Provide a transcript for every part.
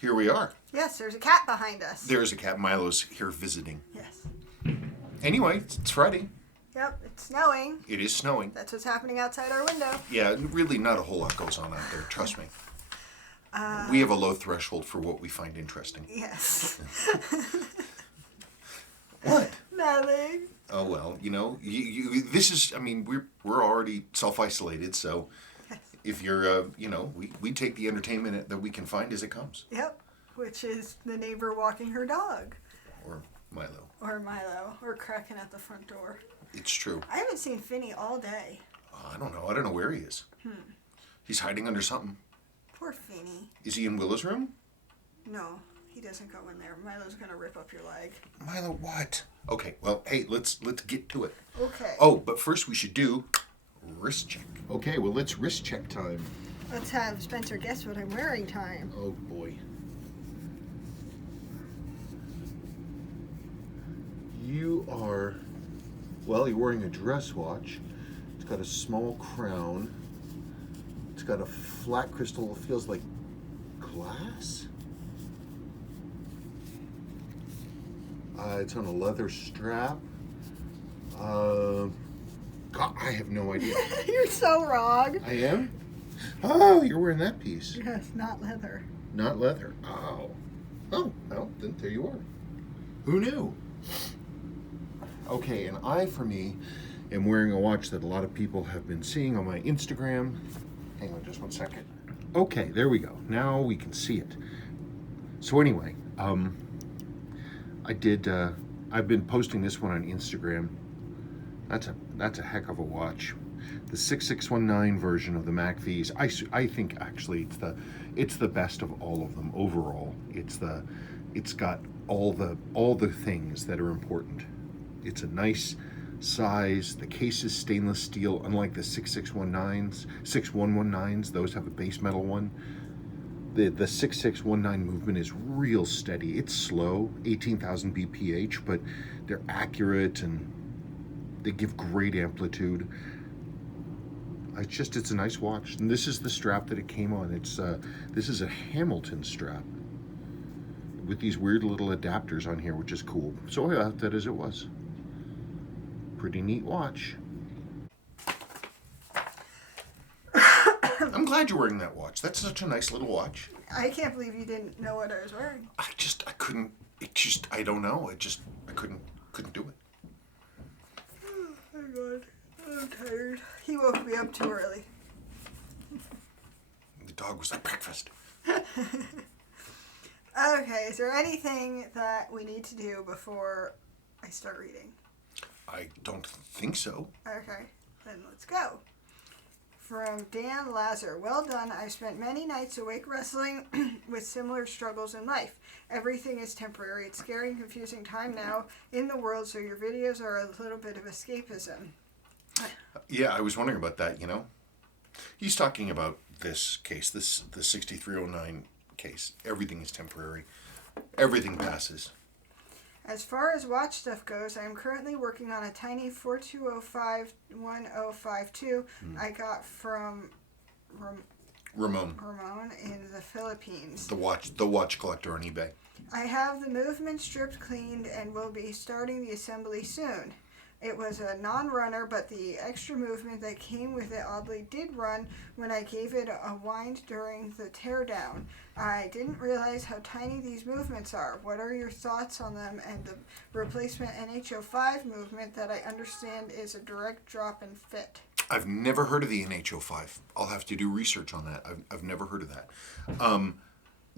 Here we are. Yes, there's a cat behind us. There's a cat. Milo's here visiting. Yes. Anyway, it's Friday. Yep, it's snowing. It is snowing. That's what's happening outside our window. Yeah, really not a whole lot goes on out there, trust me. We have a low threshold for what we find interesting. Yes. What? Nothing. Oh, well, this is, we're already self-isolated, so if you're, we take the entertainment that we can find as it comes. Yep, which is the neighbor walking her dog. Or Milo. Or cracking at the front door. It's true. I haven't seen Finny all day. I don't know. I don't know where he is. He's hiding under something. Poor Finny. Is he in Willow's room? No, he doesn't go in there. Milo's gonna rip up your leg. Milo, what? Okay, well, hey, let's get to it. Okay. Oh, but first we should do wrist check. Okay, well, it's wrist check time. Let's have Spencer guess what I'm wearing time. Oh, boy. You are, well, you're wearing a dress watch. It's got a small crown. It's got a flat crystal that feels like glass. It's on a leather strap. God, I have no idea. You're so wrong. I am? Oh, you're wearing that piece. Yes, not leather. Not leather. Oh. Oh, well, then there you are. Who knew? Okay, and I, for me, am wearing a watch that a lot of people have been seeing on my Instagram. Hang on just one second. Okay, there we go. Now we can see it. So anyway, I've been posting this one on Instagram. That's a heck of a watch. The 6619 version of the MacVs. I think actually it's the best of all of them overall. It's got all the things that are important. It's a nice size. The case is stainless steel, unlike the 6119s. Those have a base metal one. The 6619 movement is real steady. It's slow, 18,000 BPH, but they're accurate and they give great amplitude. It's a nice watch. And this is the strap that it came on. This is a Hamilton strap with these weird little adapters on here, which is cool. So I left that as it was. Pretty neat watch. I'm glad you're wearing that watch. That's such a nice little watch. I can't believe you didn't know what I was wearing. I couldn't. I don't know. I couldn't do it. Oh my God, I'm tired. He woke me up too early. The dog was at breakfast. Okay, is there anything that we need to do before I start reading? I don't think so. Okay, then let's go. From Dan Lazar. Well done. I've spent many nights awake wrestling with similar struggles in life. Everything is temporary. It's scary and confusing time now in the world, so your videos are a little bit of escapism. Yeah, I was wondering about that, He's talking about this case, the 6309 case. Everything is temporary. Everything passes. As far as watch stuff goes, I am currently working on a tiny 4205-1052 I got from Ramon in the Philippines. The watch collector on eBay. I have the movement stripped cleaned and will be starting the assembly soon. It was a non-runner, but the extra movement that came with it oddly did run when I gave it a wind during the teardown. I didn't realize how tiny these movements are. What are your thoughts on them and the replacement NH05 movement that I understand is a direct drop and fit? I've never heard of the NH05. I'll have to do research on that. I've never heard of that.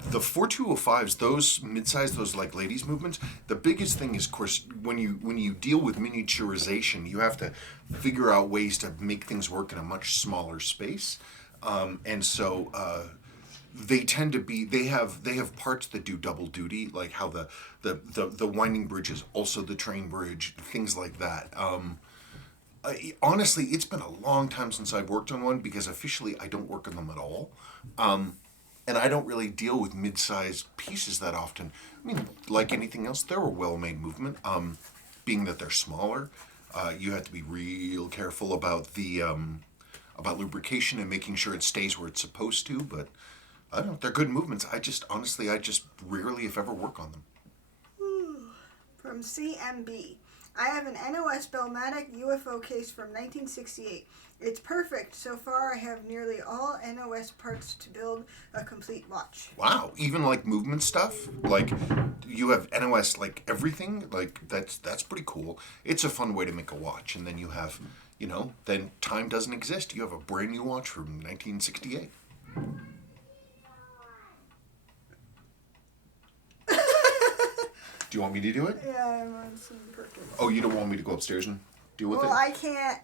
The 4205s, those mid-size, those like ladies movements, the biggest thing is, of course, when you deal with miniaturization, you have to figure out ways to make things work in a much smaller space. And so they tend to be, they have parts that do double duty, like how the winding bridge is also the train bridge, things like that. Honestly, it's been a long time since I've worked on one because officially I don't work on them at all. And I don't really deal with mid-size pieces that often. I mean, like anything else, they're a well-made movement. Being that they're smaller, you have to be real careful about the about lubrication and making sure it stays where it's supposed to. But I don't know. They're good movements. Honestly, I just rarely, if ever, work on them. From CMB. I have an NOS Bellmatic UFO case from 1968. It's perfect. So far, I have nearly all NOS parts to build a complete watch. Wow, even like movement stuff, like you have NOS like everything, like that's pretty cool. It's a fun way to make a watch, and then you have, then time doesn't exist. You have a brand new watch from 1968. Do you want me to do it? Yeah, I'm on some Perkins. Oh, you don't want me to go upstairs and deal with it? Well, I can't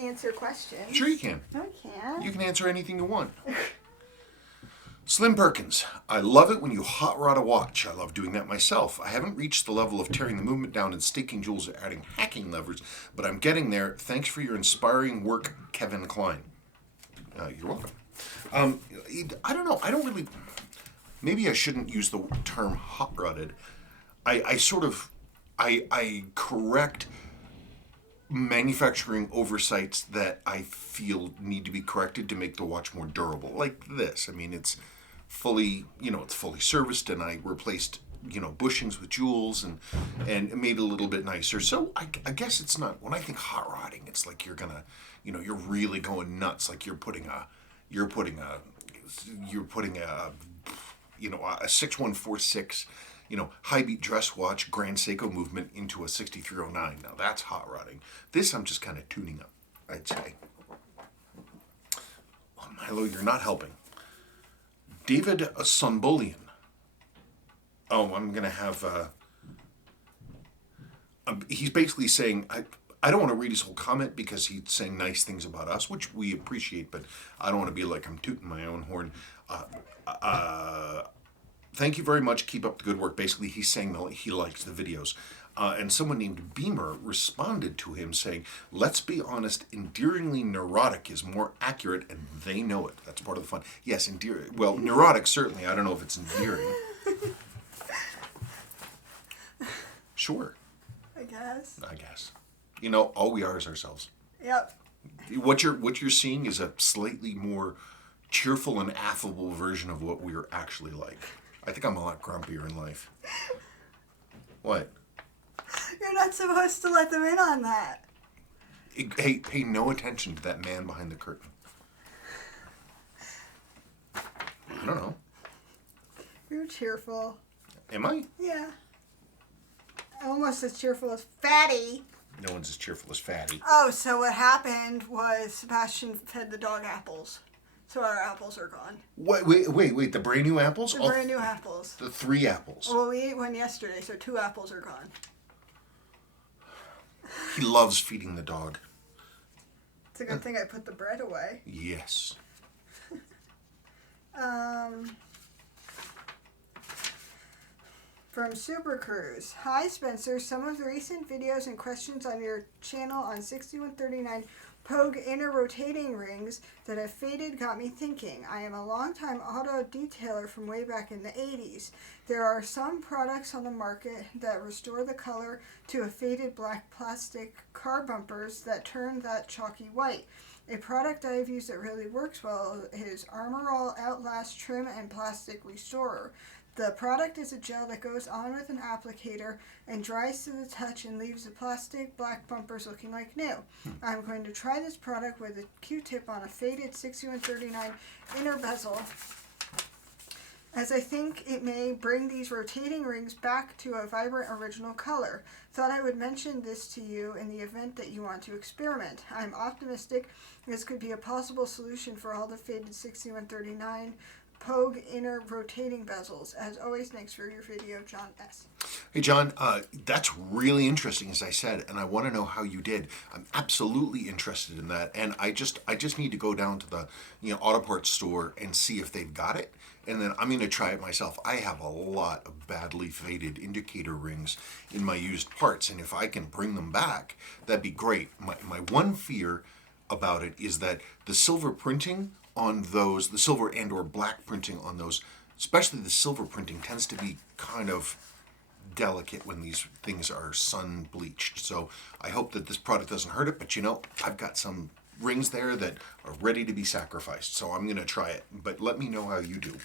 answer questions. Sure you can. I can't. You can answer anything you want. Slim Perkins, I love it when you hot rod a watch. I love doing that myself. I haven't reached the level of tearing the movement down and staking jewels or adding hacking levers, but I'm getting there. Thanks for your inspiring work, Kevin Klein. You're welcome. I don't know. I don't really... Maybe I shouldn't use the term hot rodded. I correct manufacturing oversights that I feel need to be corrected to make the watch more durable. Like this. I mean, it's fully serviced, and I replaced, bushings with jewels and made it a little bit nicer. So I guess it's not, when I think hot rodding, it's like you're gonna, you're really going nuts. Like you're putting a 6146, high beat dress watch Grand Seiko movement into a 6309. Now that's hot rodding. This I'm just kind of tuning up, I'd say. Oh, Milo, you're not helping. David Sonbolian. Oh, I'm going to have... he's basically saying... I don't want to read his whole comment because he's saying nice things about us, which we appreciate, but I don't want to be like I'm tooting my own horn. Thank you very much. Keep up the good work. Basically, he's saying that he likes the videos. And someone named Beamer responded to him saying, let's be honest, endearingly neurotic is more accurate, and they know it. That's part of the fun. Yes, well, neurotic, certainly. I don't know if it's endearing. Sure. I guess. All we are is ourselves. Yep. What you're seeing is a slightly more cheerful and affable version of what we're actually like. I think I'm a lot grumpier in life. What? You're not supposed to let them in on that. Hey, pay no attention to that man behind the curtain. I don't know. You're cheerful. Am I? Yeah. Almost as cheerful as Fatty. No one's as cheerful as Fatty. Oh, so what happened was Sebastian fed the dog apples. So our apples are gone. Wait, the brand new apples? The brand new apples. The 3 apples. Well, we ate one yesterday, so 2 apples are gone. He loves feeding the dog. It's a good thing I put the bread away. Yes. From Super Cruise. Hi Spencer, some of the recent videos and questions on your channel on 6139 Pogue inner rotating rings that have faded got me thinking. I am a longtime auto detailer from way back in the 80s. There are some products on the market that restore the color to a faded black plastic car bumpers that turn that chalky white. A product I have used that really works well is Armor All Outlast Trim and Plastic Restorer. The product is a gel that goes on with an applicator and dries to the touch and leaves the plastic black bumpers looking like new. I'm going to try this product with a Q-tip on a faded 6139 inner bezel, as I think it may bring these rotating rings back to a vibrant original color. Thought I would mention this to you in the event that you want to experiment. I'm optimistic this could be a possible solution for all the faded 6139 Pogue inner rotating bezels. As always, thanks for your video, John S. Hey, John, that's really interesting, as I said, and I want to know how you did. I'm absolutely interested in that, and I just need to go down to the auto parts store and see if they've got it, and then I'm going to try it myself. I have a lot of badly faded indicator rings in my used parts, and if I can bring them back, that'd be great. My one fear about it is that the silver printing on those, the silver and or black printing on those, especially the silver printing, tends to be kind of delicate when these things are sun bleached. So I hope that this product doesn't hurt it, but I've got some rings there that are ready to be sacrificed, so I'm going to try it. But let me know how you do.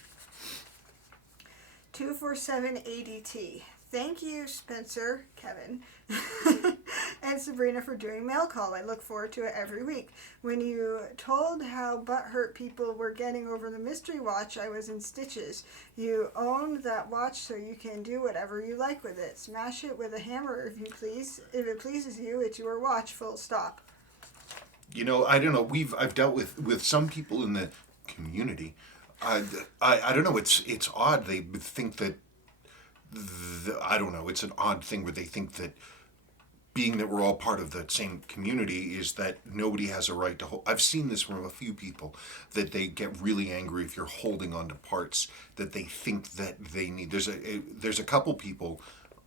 247 ADT. Thank you, Spencer, Kevin, and Sabrina for doing Mail Call. I look forward to it every week. When you told how butthurt people were getting over the mystery watch, I was in stitches. You own that watch so you can do whatever you like with it. Smash it with a hammer if you please. If it pleases you, it's your watch, full stop. You know, I don't know. I've dealt with some people in the community. I don't know. It's odd. They think that I don't know. It's an odd thing where they think that being that we're all part of the same community is that nobody has a right to hold. I've seen this from a few people that they get really angry if you're holding on to parts that they think that they need. There's a couple people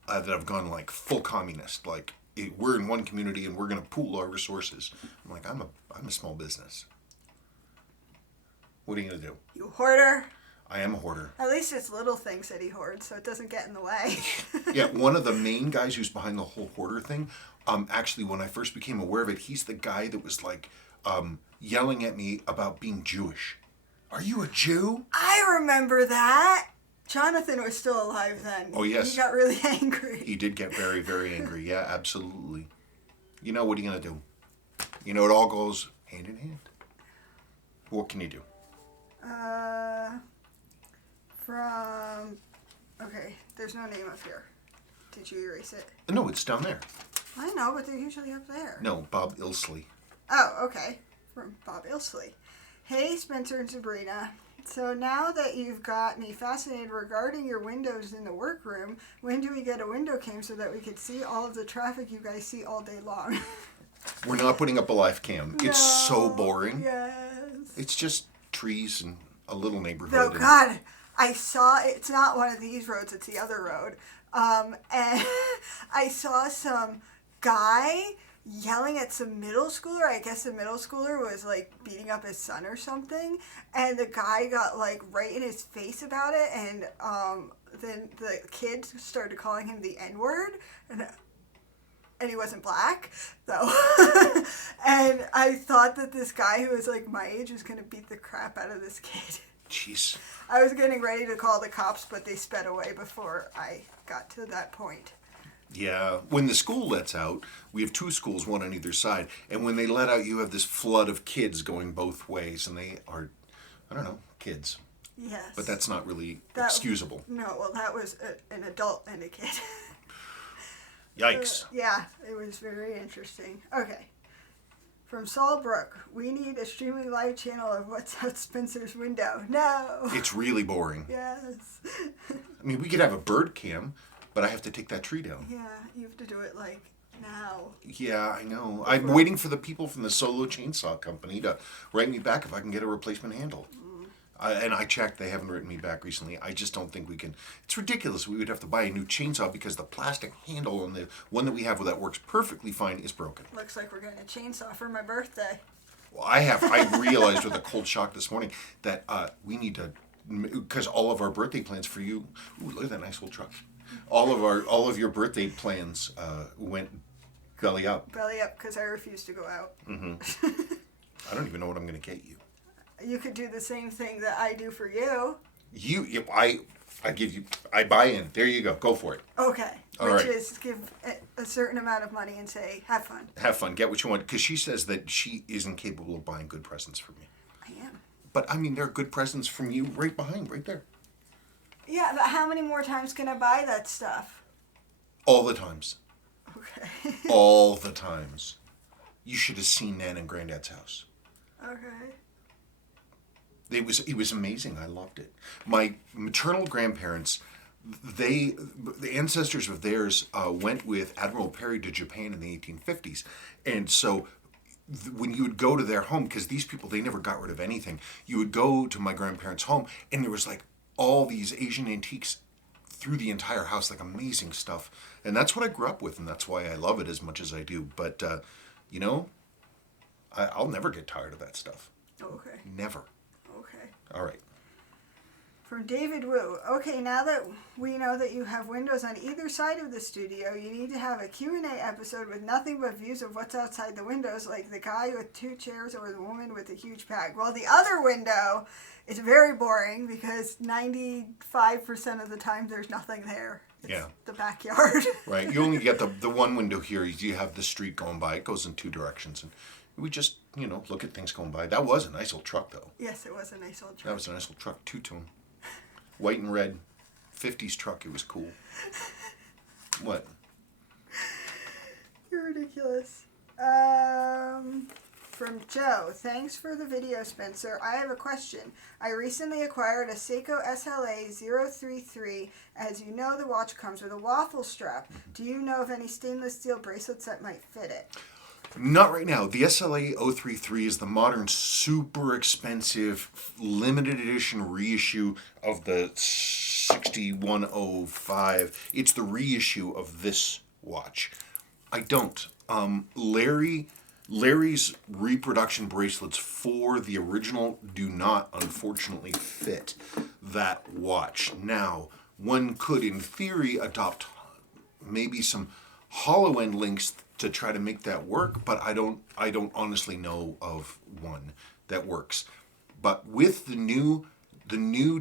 that have gone like full communist, like we're in one community and we're going to pool our resources. I'm like, I'm a small business. What are you going to do? You hoarder. I am a hoarder. At least it's little things that he hoards, so it doesn't get in the way. Yeah, one of the main guys who's behind the whole hoarder thing, actually, when I first became aware of it, he's the guy that was like yelling at me about being Jewish. Are you a Jew? I remember that. Jonathan was still alive then. Oh, yes. He got really angry. He did get very, very angry. Yeah, absolutely. You know, what are you going to do? You know, it all goes hand in hand. What can you do? Okay, there's no name up here. Did you erase it? No, it's down there. I know, but they're usually up there. No, Bob Ilsley. Oh, okay. From Bob Ilsley. Hey, Spencer and Sabrina. So now that you've got me fascinated regarding your windows in the workroom, when do we get a window cam so that we could see all of the traffic you guys see all day long? We're not putting up a live cam. No. It's so boring. Yes. It's just trees and a little neighborhood. Oh, God. I saw, it's not one of these roads, it's the other road. And I saw some guy yelling at some middle schooler. I guess the middle schooler was like beating up his son or something. And the guy got like right in his face about it. And then the kid started calling him the N-word. And he wasn't black, though. And I thought that this guy who was like my age was going to beat the crap out of this kid. Jeez. I was getting ready to call the cops, but they sped away before I got to that point. Yeah. When the school lets out, we have two schools, one on either side. And when they let out, you have this flood of kids going both ways. And they are, I don't know, kids. Yes. But that's not really excusable. No, well, that was an adult and a kid. Yikes. Yeah, it was very interesting. Okay. From Saul Brook, we need a streaming live channel of What's Out Spencer's Window. No. It's really boring. Yes. I mean, we could have a bird cam, but I have to take that tree down. Yeah, you have to do it like now. Yeah, I know. I'm waiting for the people from the Solo Chainsaw Company to write me back if I can get a replacement handle. And I checked, they haven't written me back recently. I just don't think we can. It's ridiculous. We would have to buy a new chainsaw because the plastic handle on the one that we have that works perfectly fine is broken. Looks like we're getting a chainsaw for my birthday. Well, I realized with a cold shock this morning that we need to, because all of our birthday plans for you, ooh, look at that nice old truck. All of your birthday plans went belly up. Belly up because I refuse to go out. Mm-hmm. I don't even know what I'm going to get you. You could do the same thing that I do for you. I buy in. There you go. Go for it. Okay. All Which right. is give a certain amount of money and say, have fun. Have fun. Get what you want. Because she says that she isn't capable of buying good presents for me. I am. But, I mean, there are good presents from you right there. Yeah, but how many more times can I buy that stuff? All the times. Okay. All the times. You should have seen Nan and Granddad's house. Okay. It was amazing. I loved it. My maternal grandparents, the ancestors of theirs went with Admiral Perry to Japan in the 1850s. And so when you would go to their home, because these people, they never got rid of anything, you would go to my grandparents' home and there was like all these Asian antiques through the entire house, like amazing stuff. And that's what I grew up with, and that's why I love it as much as I do. But, I'll never get tired of that stuff. Okay. Never. Okay. All right. From David Wu. Okay, now that we know that you have windows on either side of the studio, you need to have a Q&A episode with nothing but views of what's outside the windows, like the guy with 2 chairs or the woman with a huge bag. Well, the other window is very boring because 95% of the time there's nothing there. It's the backyard. Right. You only get the one window here. You have the street going by. It goes in 2 directions. And we just, look at things going by. That was a nice old truck, though. Yes, it was a nice old truck. That was a nice old truck. 2-tone. White and red. 50s truck. It was cool. What? You're ridiculous. From Joe. Thanks for the video, Spencer. I have a question. I recently acquired a Seiko SLA 033. As you know, the watch comes with a waffle strap. Do you know of any stainless steel bracelets that might fit it? Not right now. The SLA 033 is the modern, super expensive, limited edition reissue of the 6105. It's the reissue of this watch. I don't. Larry's reproduction bracelets for the original do not, unfortunately, fit that watch. Now, one could, in theory, adopt maybe some hollow end links to try to make that work, but I don't honestly know of one that works. But with the new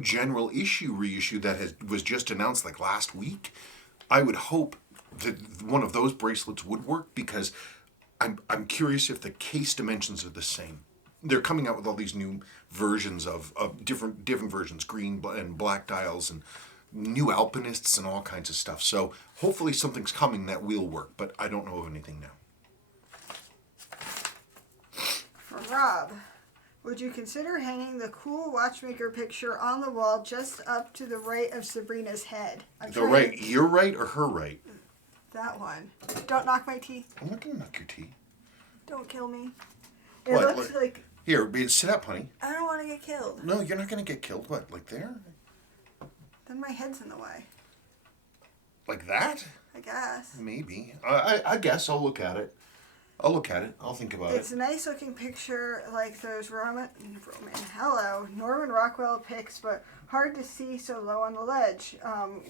general issue reissue that was just announced like last week, I would hope that one of those bracelets would work, because I'm curious if the case dimensions are the same. They're coming out with all these new versions of different versions, green and black dials and new alpinists and all kinds of stuff. So hopefully something's coming that will work, but I don't know of anything now. From Rob. Would you consider hanging the cool watchmaker picture on the wall just up to the right of Sabrina's head? Your right or her right? That one. Don't knock my teeth. I'm not going to knock your teeth. Don't kill me. It looks like... Here, sit up, honey. I don't want to get killed. No, you're not going to get killed. What, like there? Then my head's in the way. Like that? I guess. Maybe. I guess I'll look at it. I'll think about it. It's a nice looking picture, like those Norman Rockwell pics, but hard to see so low on the ledge.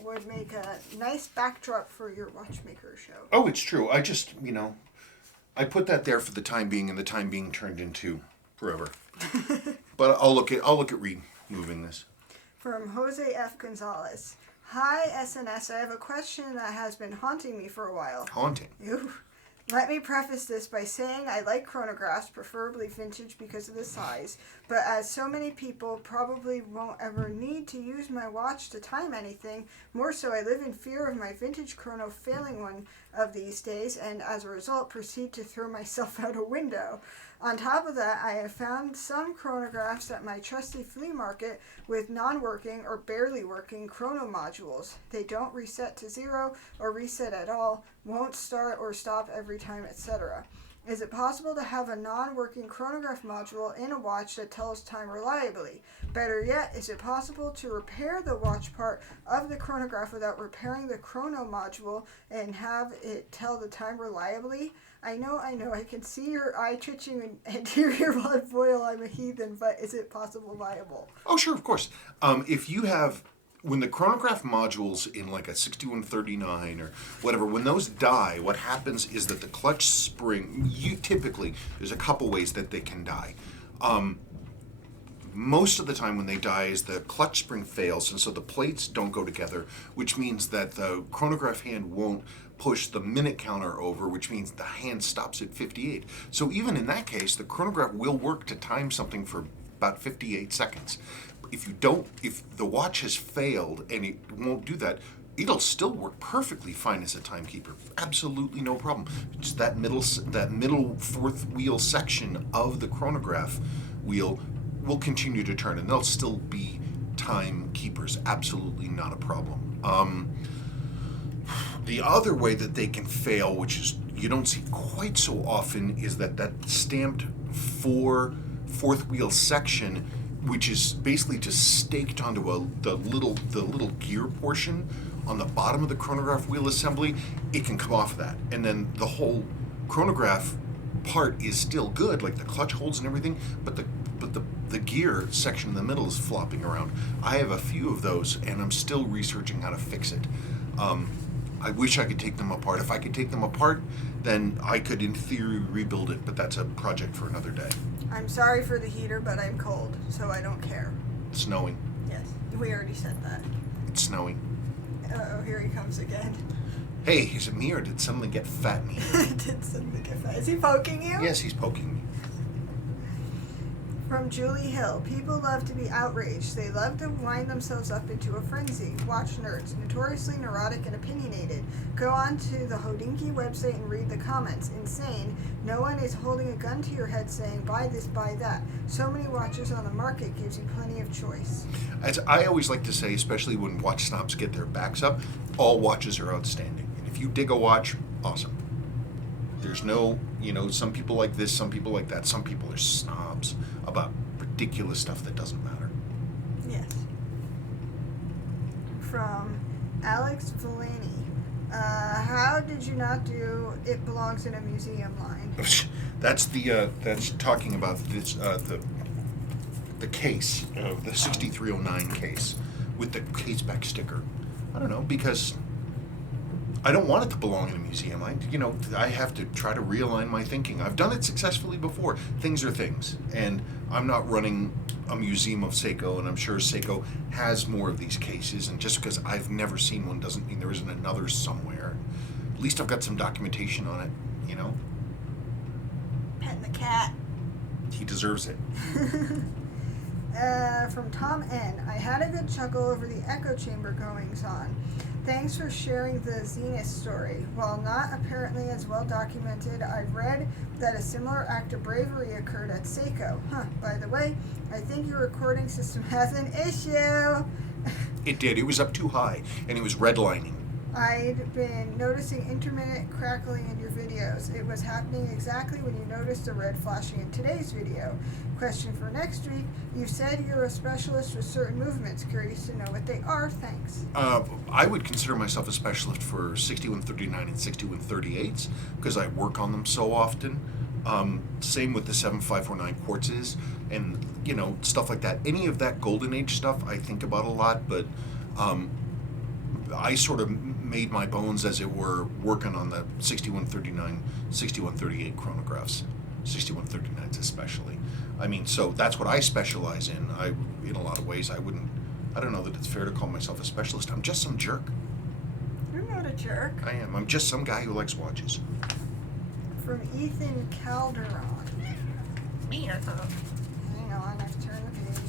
Would make a nice backdrop for your watchmaker show. Oh, it's true. I just, I put that there for the time being, and the time being turned into forever. But I'll look at removing this. From Jose F. Gonzalez. Hi, SNS. I have a question that has been haunting me for a while. Haunting? Ew. Let me preface this by saying I like chronographs, preferably vintage because of the size, but as so many people probably won't ever need to use my watch to time anything, more so I live in fear of my vintage chrono failing one of these days, and as a result proceed to throw myself out a window. On top of that, I have found some chronographs at my trusty flea market with non-working or barely working chrono modules. They don't reset to 0 or reset at all, won't start or stop every time, etc. Is it possible to have a non-working chronograph module in a watch that tells time reliably? Better yet, is it possible to repair the watch part of the chronograph without repairing the chrono module and have it tell the time reliably? I know, I can see your eye twitching and hear your blood boil, I'm a heathen, but is it possible viable? Oh, sure, of course. If you have, when the chronograph modules in like a 6139 or whatever, when those die, what happens is that the clutch spring, there's a couple ways that they can die. Most of the time when they die is the clutch spring fails, and so the plates don't go together, which means that the chronograph hand won't push the minute counter over, which means the hand stops at 58. So even in that case, the chronograph will work to time something for about 58 seconds. If the watch has failed and it won't do that, it'll still work perfectly fine as a timekeeper. Absolutely no problem. Just that middle fourth wheel section of the chronograph wheel will continue to turn, and they'll still be timekeepers. Absolutely not a problem. The other way that they can fail, which is you don't see quite so often, is that stamped fourth wheel section, which is basically just staked onto the little gear portion on the bottom of the chronograph wheel assembly. It can come off of that, and then the whole chronograph part is still good, like the clutch holds and everything, but the the gear section in the middle is flopping around. I have a few of those, and I'm still researching how to fix it. I wish I could take them apart. If I could take them apart, then I could, in theory, rebuild it, but that's a project for another day. I'm sorry for the heater, but I'm cold, so I don't care. It's snowing. Yes, we already said that. It's snowing. Uh-oh, here he comes again. Hey, is it me, or did someone get fat in here? Did something get fat? Is he poking you? Yes, he's poking me. From Julie Hill, people love to be outraged. They love to wind themselves up into a frenzy. Watch nerds, notoriously neurotic and opinionated. Go on to the Hodinky website and read the comments. Insane. No one is holding a gun to your head saying, buy this, buy that. So many watches on the market gives you plenty of choice. As I always like to say, especially when watch snobs get their backs up, all watches are outstanding. And if you dig a watch, awesome. There's no, some people like this, some people like that. Some people are snobs about ridiculous stuff that doesn't matter. Yes. From Alex Villani. How did you not do It Belongs in a Museum line? That's that's talking about this the case of the 6309 case with the case back sticker. I don't know, because I don't want it to belong in a museum. I have to try to realign my thinking. I've done it successfully before. Things are things, and I'm not running a museum of Seiko, and I'm sure Seiko has more of these cases, and just because I've never seen one doesn't mean there isn't another somewhere. At least I've got some documentation on it, Petting the cat. He deserves it. From Tom N. I had a good chuckle over the echo chamber goings on. Thanks for sharing the Zenith story. While not apparently as well documented, I've read that a similar act of bravery occurred at Seiko. By the way, I think your recording system has an issue. It did. It was up too high, and it was redlining. I'd been noticing intermittent crackling in your videos. It was happening exactly when you noticed the red flashing in today's video. Question for next week. You said you're a specialist with certain movements. Curious to know what they are. Thanks. I would consider myself a specialist for 6139 and 6138s because I work on them so often. Same with the 7549 quartzes and, stuff like that. Any of that golden age stuff I think about a lot, but I sort of made my bones, as it were, working on the 6139, 6138 chronographs, 6139s especially. So that's what I specialize in. In a lot of ways, I don't know that it's fair to call myself a specialist. I'm just some jerk. You're not a jerk. I am. I'm just some guy who likes watches. From Ethan Calderon. Hang on, I have to turn the page.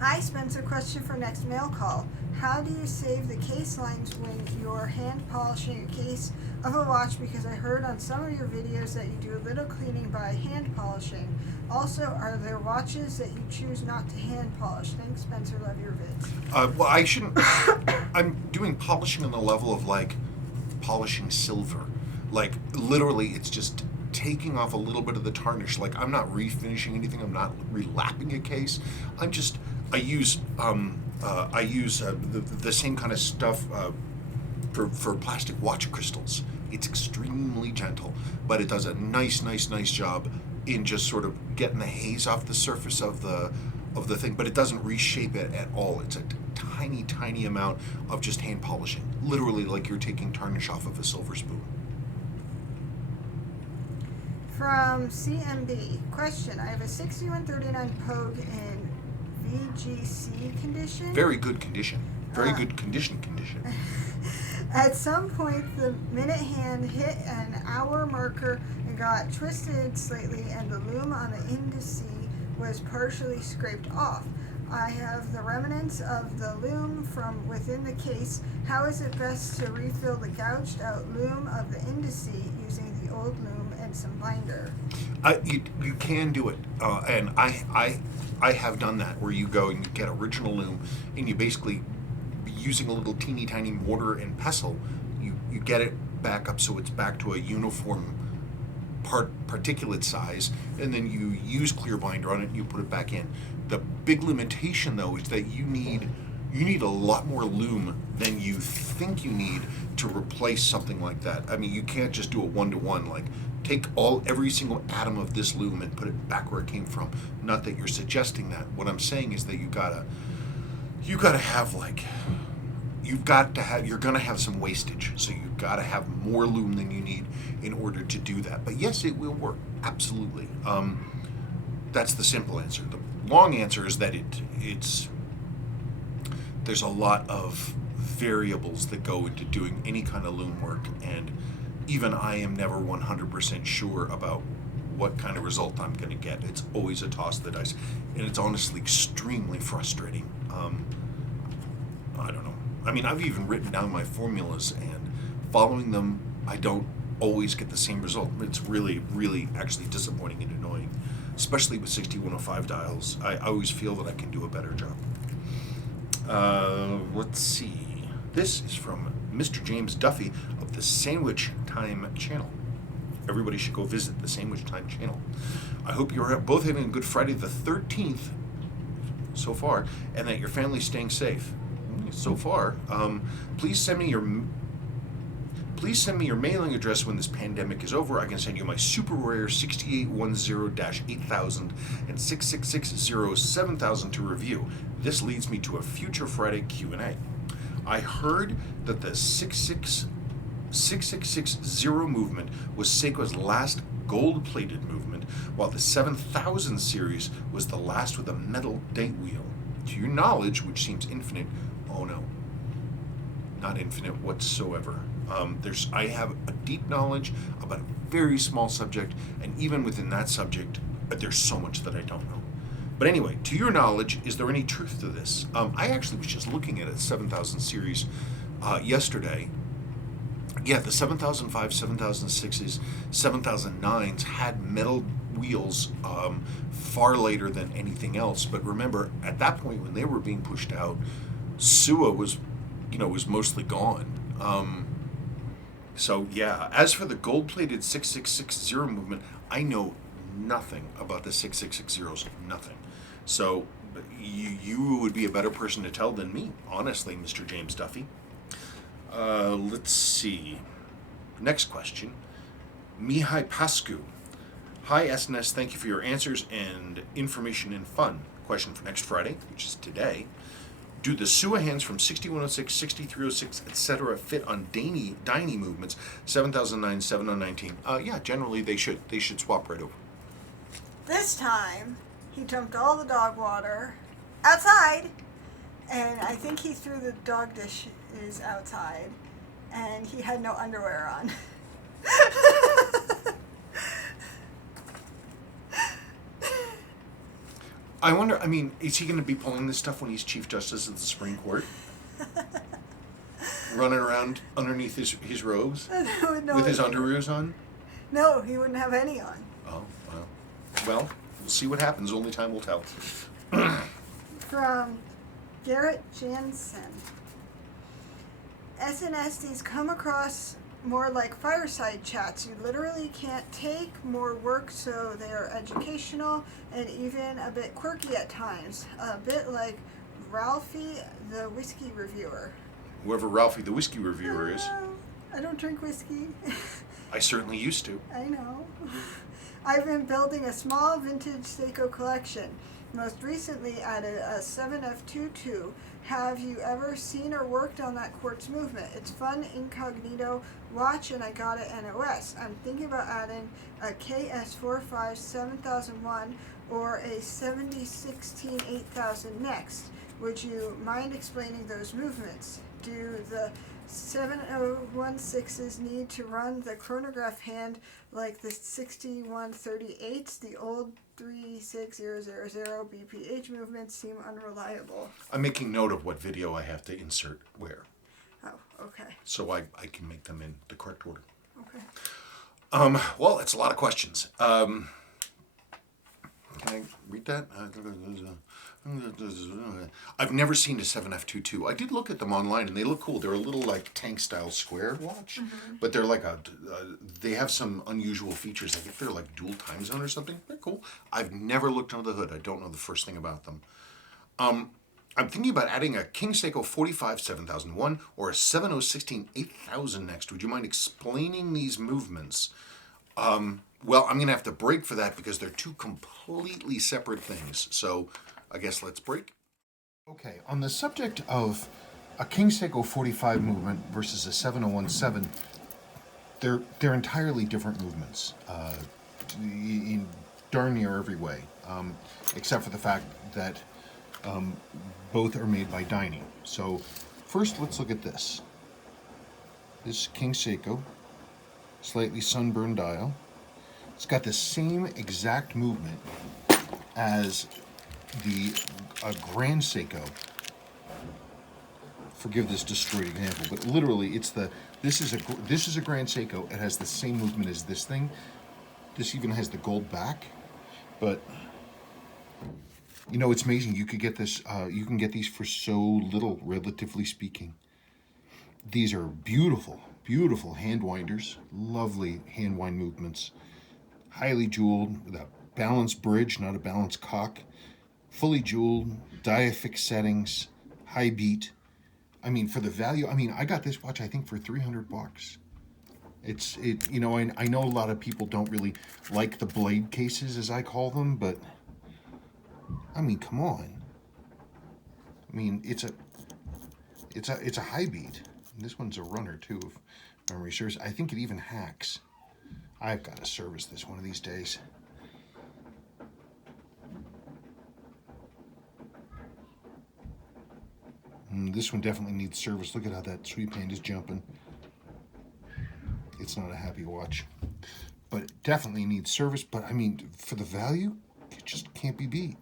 Hi Spencer, question for next mail call. How do you save the case lines when you're hand polishing a case of a watch? Because I heard on some of your videos that you do a little cleaning by hand polishing. Also, are there watches that you choose not to hand polish? Thanks, Spencer. Love your vids. Well, I shouldn't. I'm doing polishing on the level of polishing silver. Literally, it's just taking off a little bit of the tarnish. I'm not refinishing anything. I'm not relapping a case. I use the same kind of stuff for plastic watch crystals. It's extremely gentle, but it does a nice job in just sort of getting the haze off the surface of the thing, but it doesn't reshape it at all. It's a tiny amount of just hand polishing, literally like you're taking tarnish off of a silver spoon. From CMB, question. I have a 6139 Pogue in VGC condition. Very good condition. Very good condition. At some point, the minute hand hit an hour marker and got twisted slightly, and the loom on the indice was partially scraped off. I have the remnants of the loom from within the case. How is it best to refill the gouged out loom of the indice using the old loom and some binder? You can do it, and I have done that, where you go and you get original loom, and you basically, using a little teeny tiny mortar and pestle, you get it back up so it's back to a uniform particulate size, and then you use clear binder on it and you put it back in. The big limitation, though, is that you need a lot more loom than you think you need to replace something like that. You can't just do a 1-to-1, take every single atom of this loom and put it back where it came from. Not that you're suggesting that. What I'm saying is that you gotta have you're gonna have some wastage. So you've gotta have more loom than you need in order to do that. But yes, it will work. Absolutely. That's the simple answer. The long answer is that there's a lot of variables that go into doing any kind of loom work, and even I am never 100% sure about what kind of result I'm going to get. It's always a toss of the dice, and it's honestly extremely frustrating. I don't know. I mean, I've even written down my formulas, and following them, I don't always get the same result. It's really, really actually disappointing and annoying, especially with 6105 dials. I always feel that I can do a better job. Let's see. This is from Mr. James Duffy of the Sandwich Time channel. Everybody should go visit the Sandwich Time channel. I hope you're both having a good Friday the 13th so far, and that your family's staying safe. So far, please send me your mailing address when this pandemic is over. I can send you my super rare 6810-8000 and 6660-7000 to review. This leads me to a future Friday Q&A. I heard that the 6660 movement was Seiko's last gold-plated movement, while the 7000 series was the last with a metal date wheel. To your knowledge, which seems infinite, oh no, not infinite whatsoever. I have a deep knowledge about a very small subject, and even within that subject, there's so much that I don't know. But anyway, to your knowledge, is there any truth to this? I actually was just looking at a 7000 series yesterday. Yeah, the 7005, 7006s, 7009s had metal wheels far later than anything else. But remember, at that point when they were being pushed out, Suwa was mostly gone. So yeah, as for the gold-plated 6660 movement, I know nothing about the 6660s, nothing. So you would be a better person to tell than me, honestly, Mr. James Duffy. Let's see. Next question. Mihai Pascu. Hi, SNS. Thank you for your answers and information and fun. Question for next Friday, which is today. Do the Suwa hands from 6106, 6306, etc. fit on Daini movements, 7009, 7019? Yeah, generally they should. They should swap right over. This time, he dumped all the dog water outside, and I think he threw the dog dishes outside, and he had no underwear on. I wonder, is he going to be pulling this stuff when he's Chief Justice of the Supreme Court? Running around underneath his robes? With his underoos on? No, he wouldn't have any on. Oh, wow. Well, we'll see what happens. Only time will tell. From Garrett Jansen. SNSDs come across more like fireside chats. You literally can't take more work, so they are educational and even a bit quirky at times. A bit like Ralphie the Whiskey Reviewer. Whoever Ralphie the Whiskey Reviewer is. I don't drink whiskey. I certainly used to. I know. I've been building a small vintage Seiko collection. Most recently added a 7F22. Have you ever seen or worked on that quartz movement? It's fun, incognito watch, and I got it NOS. I'm thinking about adding a KS45 7001 or a 7016 8000 next. Would you mind explaining those movements? Do the 7016s need to run the chronograph hand like the 6138s? The old 36000 BPH movements seem unreliable. I'm making note of what video I have to insert where. Oh, okay. So I can make them in the correct order. Okay. Well, it's a lot of questions. Can I read that? I've never seen a 7F22. I did look at them online, and they look cool. They're a little like tank-style square watch, but they're like they have some unusual features. I think they're like dual time zone or something. They're cool. I've never looked under the hood. I don't know the first thing about them. I'm thinking about adding a King Seiko 45 7001 or a 7016 8000 next. Would you mind explaining these movements? Well, I'm going to have to break for that because they're two completely separate things. So I guess let's break. Okay, on the subject of a King Seiko 45 movement versus a 7017, they're entirely different movements in darn near every way, except for the fact that both are made by Dyne. So first, let's look at this. This King Seiko, slightly sunburned dial. It's got the same exact movement as the Grand Seiko. Forgive this destroyed example, but literally, this is a Grand Seiko. It has the same movement as this thing. This even has the gold back, but it's amazing. You could get this. You can get these for so little, relatively speaking. These are beautiful, beautiful hand winders. Lovely hand wind movements. Highly jeweled with a balanced bridge, not a balanced cock. Fully jeweled, diafix settings, high beat. I mean, for the value, I got this watch, I think, for $300. I know a lot of people don't really like the blade cases, as I call them, but come on. It's a high beat. And this one's a runner too, if memory serves. I think it even hacks. I've got to service this one of these days. This one definitely needs service. Look at how that sweep hand is jumping. It's not a happy watch, but it definitely needs service. But for the value, it just can't be beat.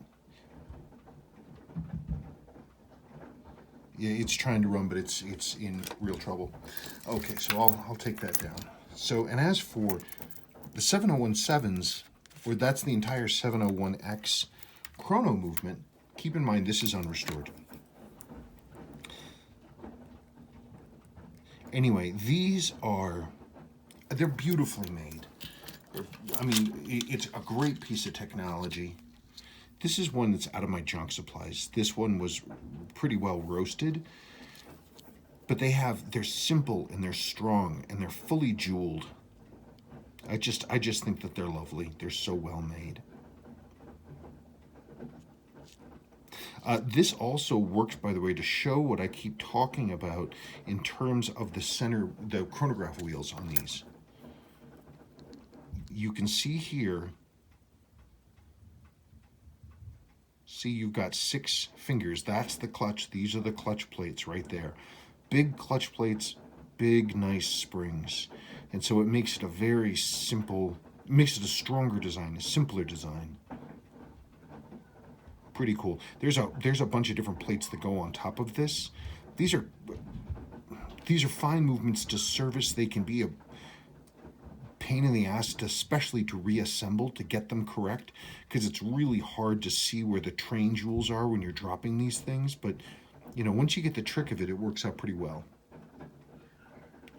Yeah, it's trying to run, but it's in real trouble. Okay, so I'll take that down. So, and as for the 7017s, that's the entire 701X chrono movement. Keep in mind this is unrestored. Anyway, they're beautifully made. It's a great piece of technology. This is one that's out of my junk supplies. This one was pretty well roasted, but they're simple and they're strong and they're fully jeweled. I just think that they're lovely. They're so well made. This also works, by the way, to show what I keep talking about in terms of the chronograph wheels on these. You can see here, you've got 6 fingers. That's the clutch. These are the clutch plates right there. Big clutch plates, big, nice springs. And so it makes it a very simple, makes it a stronger design, a simpler design. Pretty cool. There's a bunch of different plates that go on top of this. These are fine movements to service. They can be a pain in the ass, especially to reassemble, to get them correct, because it's really hard to see where the train jewels are when you're dropping these things. But once you get the trick of it, it works out pretty well.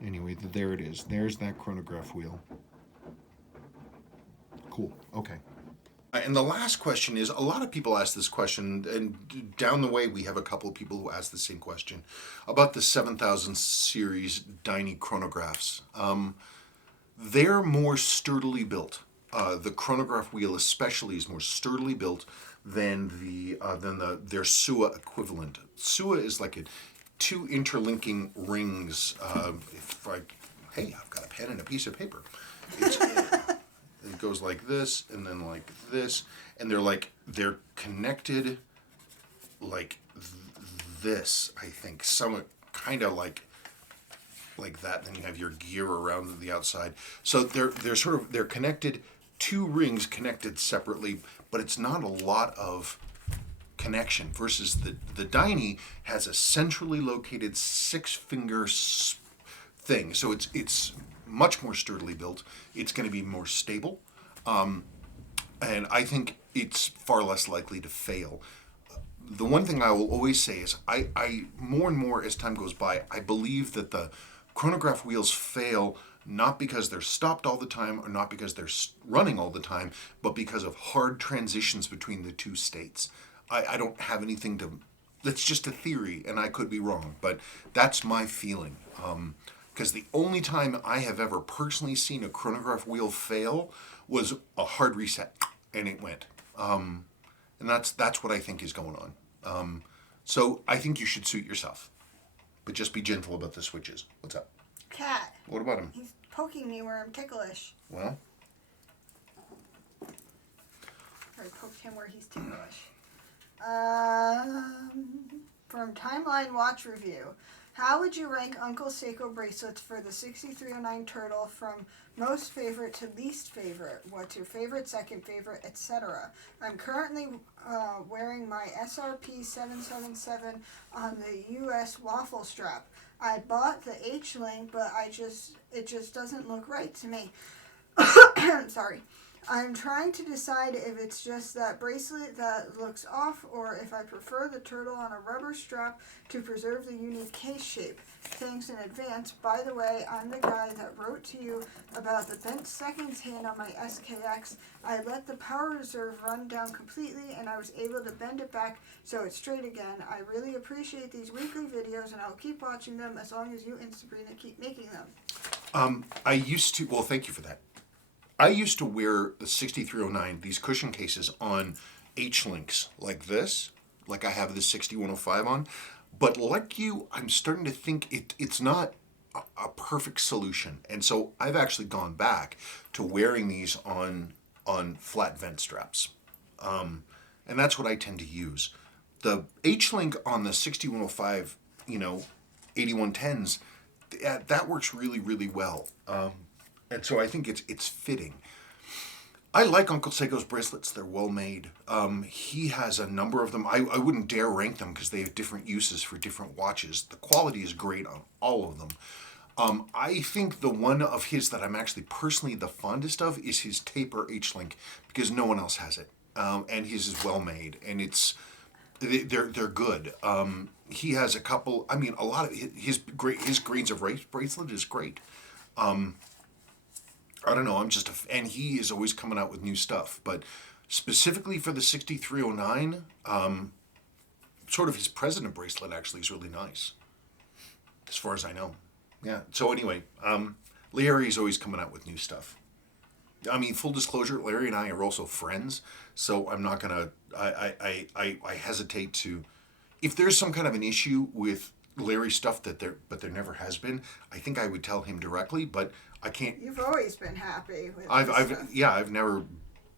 Anyway, there it is. There's that chronograph wheel. Cool. Okay. And the last question is, a lot of people ask this question, and down the way we have a couple of people who ask the same question about the 7000 series Dyne chronographs. They're more sturdily built. The chronograph wheel especially is more sturdily built than their SUA equivalent. SUA is like 2 interlinking rings. Hey, I've got a pen and a piece of paper. It goes like this, and then like this, and they're connected like this. I think some kind of like that. Then you have your gear around the outside. So they're connected, 2 rings connected separately, but it's not a lot of connection. Versus the Dyne has a centrally located 6-finger thing. So it's much more sturdily built. It's going to be more stable, and I think it's far less likely to fail. The one thing I will always say is I more and more as time goes by, I believe that the chronograph wheels fail not because they're stopped all the time or not because they're running all the time, but because of hard transitions between the 2 states. I don't have anything to... That's just a theory, and I could be wrong, but that's my feeling. because the only time I have ever personally seen a chronograph wheel fail was a hard reset, and it went. And that's what I think is going on. So I think you should suit yourself, but just be gentle about the switches. What's up? Cat. What about him? He's poking me where I'm ticklish. Well, Or I poked him where he's ticklish. From Timeline Watch Review. How would you rank Uncle Seiko bracelets for the 6309 Turtle from most favorite to least favorite? What's your favorite, second favorite, etc.? I'm currently wearing my SRP 777 on the US waffle strap. I bought the H-Link, but it just doesn't look right to me. Sorry. I'm trying to decide if it's just that bracelet that looks off or if I prefer the turtle on a rubber strap to preserve the unique case shape. Thanks in advance. By the way, I'm the guy that wrote to you about the bent seconds hand on my SKX. I let the power reserve run down completely and I was able to bend it back so it's straight again. I really appreciate these weekly videos and I'll keep watching them as long as you and Sabrina keep making them. well, thank you for that. I used to wear the 6309, these cushion cases on H-links like this, like I have the 6105 on. But like you, I'm starting to think it's not a perfect solution. And so I've actually gone back to wearing these on flat vent straps. And that's what I tend to use. The H-link on the 6105, 8110s, that works really, really well. And so I think it's fitting. I like Uncle Seiko's bracelets. They're well made. He has a number of them. I wouldn't dare rank them because they have different uses for different watches. The quality is great on all of them. I think the one of his that I'm actually personally the fondest of is his taper H-Link because no one else has it. And his is well made. And they're good. He has a couple, a lot of his grains of rice bracelet is great. I don't know, and he is always coming out with new stuff, but specifically for the 6309, sort of his president bracelet actually is really nice, as far as I know. Yeah, so anyway, Larry's always coming out with new stuff. Full disclosure, Larry and I are also friends, so I'm not gonna, I hesitate to, if there's some kind of an issue with Larry stuff but there never has been, I think I would tell him directly, but I can't. You've always been happy with stuff.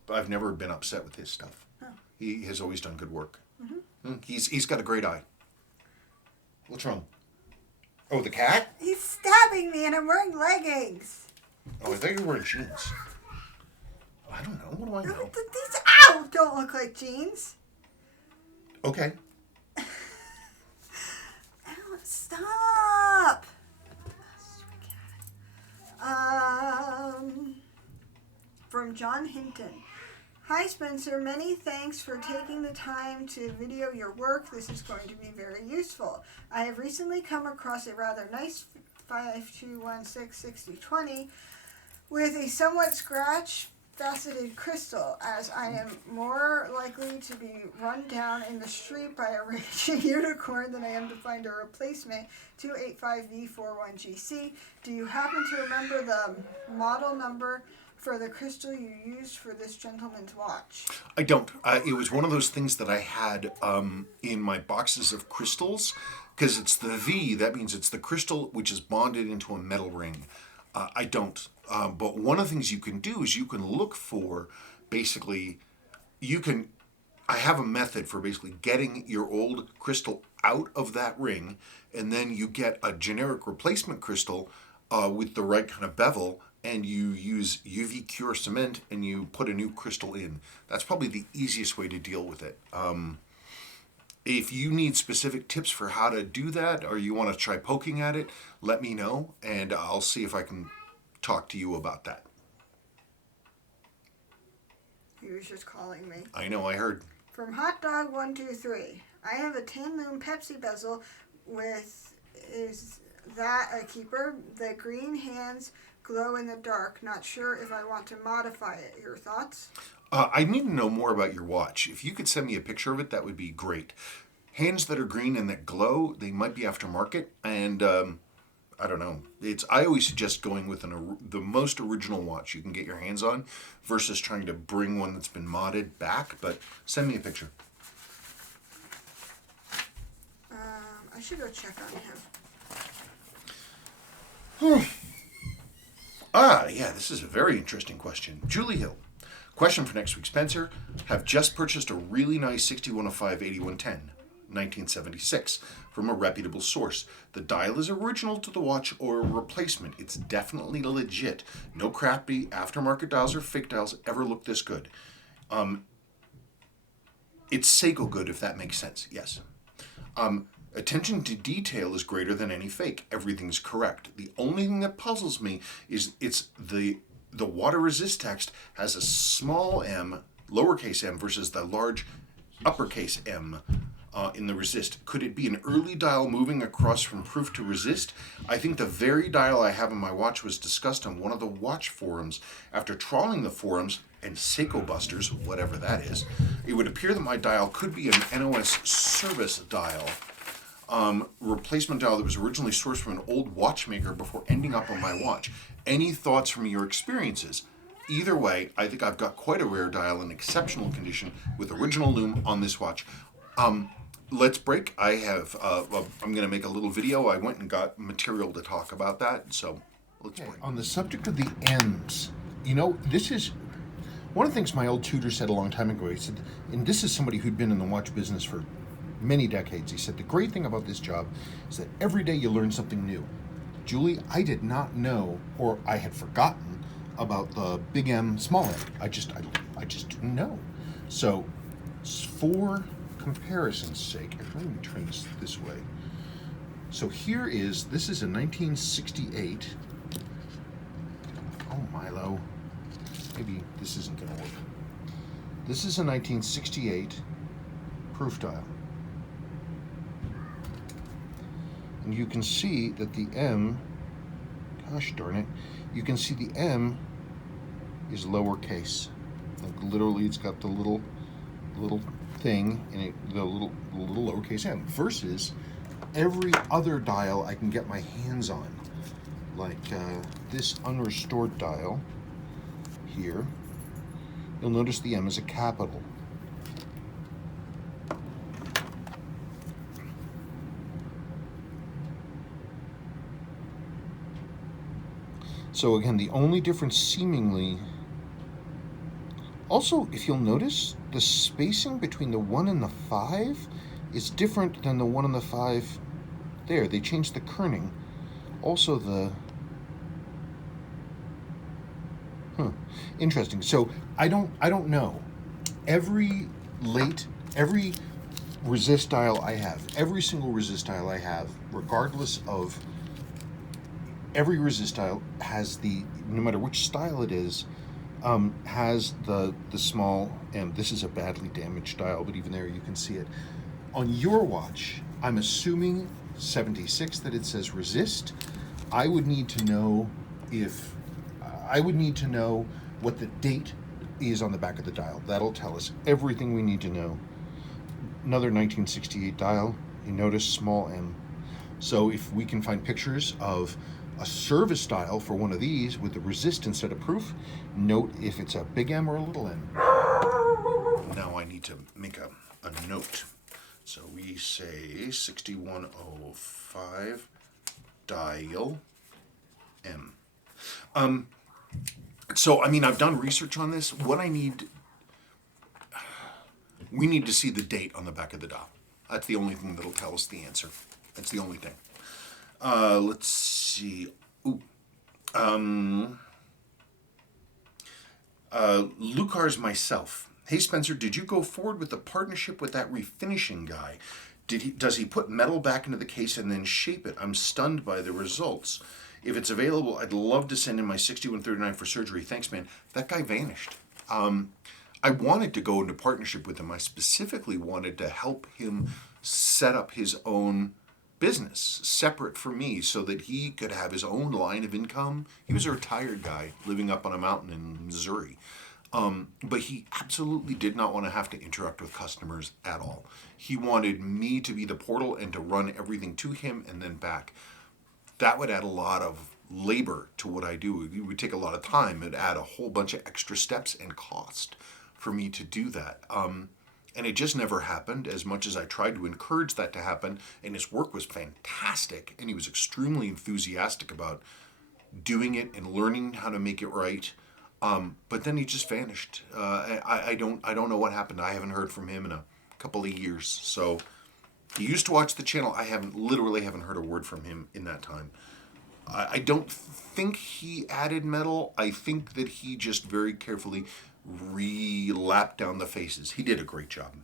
I've never been upset with his stuff. Oh. He has always done good work. Mm-hmm. He's got a great eye. What's wrong? Oh, the cat? He's stabbing me and I'm wearing leggings. Oh, I thought you were wearing jeans. I don't know. What do I know? These don't look like jeans. Okay. Stop! From John Hinton. Hi Spencer, many thanks for taking the time to video your work. This is going to be very useful. I have recently come across a rather nice 5216-6020 with a somewhat faceted crystal, as I am more likely to be run down in the street by a raging unicorn than I am to find a replacement 285V41GC. Do you happen to remember the model number for the crystal you used for this gentleman's watch? I don't. It was one of those things that I had in my boxes of crystals, because it's the V, that means it's the crystal which is bonded into a metal ring. I don't. But one of the things you can do is you can look for, basically, I have a method for basically getting your old crystal out of that ring, and then you get a generic replacement crystal with the right kind of bevel, and you use UV cure cement and you put a new crystal in. That's probably the easiest way to deal with it. If you need specific tips for how to do that, or you want to try poking at it, let me know, and I'll see if I can talk to you about that. He was just calling me. I know, I heard. From Hotdog123. I have a Tan Moon Pepsi bezel is that a keeper? The green hands glow in the dark. Not sure if I want to modify it. Your thoughts? I need to know more about your watch. If you could send me a picture of it, that would be great. Hands that are green and that glow, they might be aftermarket, and I don't know. I always suggest going with the most original watch you can get your hands on versus trying to bring one that's been modded back. But send me a picture. I should go check on him. Yeah, this is a very interesting question. Julie Hill. Question for next week, Spencer. Have just purchased a really nice 6105 8110. 1976 from a reputable source. The dial is original to the watch or a replacement. It's definitely legit. No crappy aftermarket dials or fake dials ever look this good. It's Seiko good, if that makes sense. Yes. Attention to detail is greater than any fake. Everything's correct. The only thing that puzzles me is it's the water resist text has a small m, lowercase m, versus the large uppercase M in the resist. Could it be an early dial moving across from proof to resist? I think the very dial I have on my watch was discussed on one of the watch forums. After trawling the forums and Seiko Busters, whatever that is, it would appear that my dial could be an NOS service dial. Replacement dial that was originally sourced from an old watchmaker before ending up on my watch. Any thoughts from your experiences? Either way, I think I've got quite a rare dial in exceptional condition with original loom on this watch. Let's break. I'm going to make a little video. I went and got material to talk about that, so let's break. On the subject of the M's, this is one of the things my old tutor said a long time ago. He said, and this is somebody who'd been in the watch business for many decades. He said, the great thing about this job is that every day you learn something new. Julie, I did not know, or I had forgotten about the big M, small m. I just didn't know. So for comparison's sake, let me turn this way. So this is a 1968. Oh, Milo. Maybe this isn't going to work. This is a 1968 proof dial. And you can see that the M, gosh darn it, you can see the M is lowercase. Like literally it's got the little thing in it, the little lowercase m, versus every other dial I can get my hands on, like this unrestored dial here. You'll notice the M is a capital. So again, the only difference seemingly. Also, if you'll notice, the spacing between the 1 and the 5 is different than the 1 and the 5 there. They changed the kerning. Also interesting. So I don't know. Every resist dial I have, every single resist dial I have, regardless of, every resist dial has no matter which style it is, has the small M. This is a badly damaged dial, but even there you can see it. On your watch, I'm assuming 76 that it says resist. I would need to know what the date is on the back of the dial. That'll tell us everything we need to know. Another 1968 dial, you notice small M. So if we can find pictures of a service dial for one of these with the resist instead of proof, note if it's a big M or a little m. Now I need to make a note. So we say 6105 dial M. So, I've done research on this. We need to see the date on the back of the dial. That's the only thing that'll tell us the answer. That's the only thing. Let's see. Lucar's myself. Hey Spencer, did you go forward with the partnership with that refinishing guy? Does he put metal back into the case and then shape it? I'm stunned by the results. If it's available, I'd love to send in my 6139 for surgery. Thanks, man. That guy vanished. I wanted to go into partnership with him. I specifically wanted to help him set up his own business separate from me so that he could have his own line of income. He was a retired guy living up on a mountain in Missouri. But he absolutely did not want to have to interact with customers at all. He wanted me to be the portal and to run everything to him and then back. that would add a lot of labor to what I do. It would take a lot of time. It'd add a whole bunch of extra steps and cost for me to do that. And it just never happened, as much as I tried to encourage that to happen. And his work was fantastic, and he was extremely enthusiastic about doing it and learning how to make it right. But then he just vanished. I don't know what happened. I haven't heard from him in a couple of years. So he used to watch the channel. I literally haven't heard a word from him in that time. I don't think he added metal. I think that he just very carefully re-lapped down the faces. He did a great job.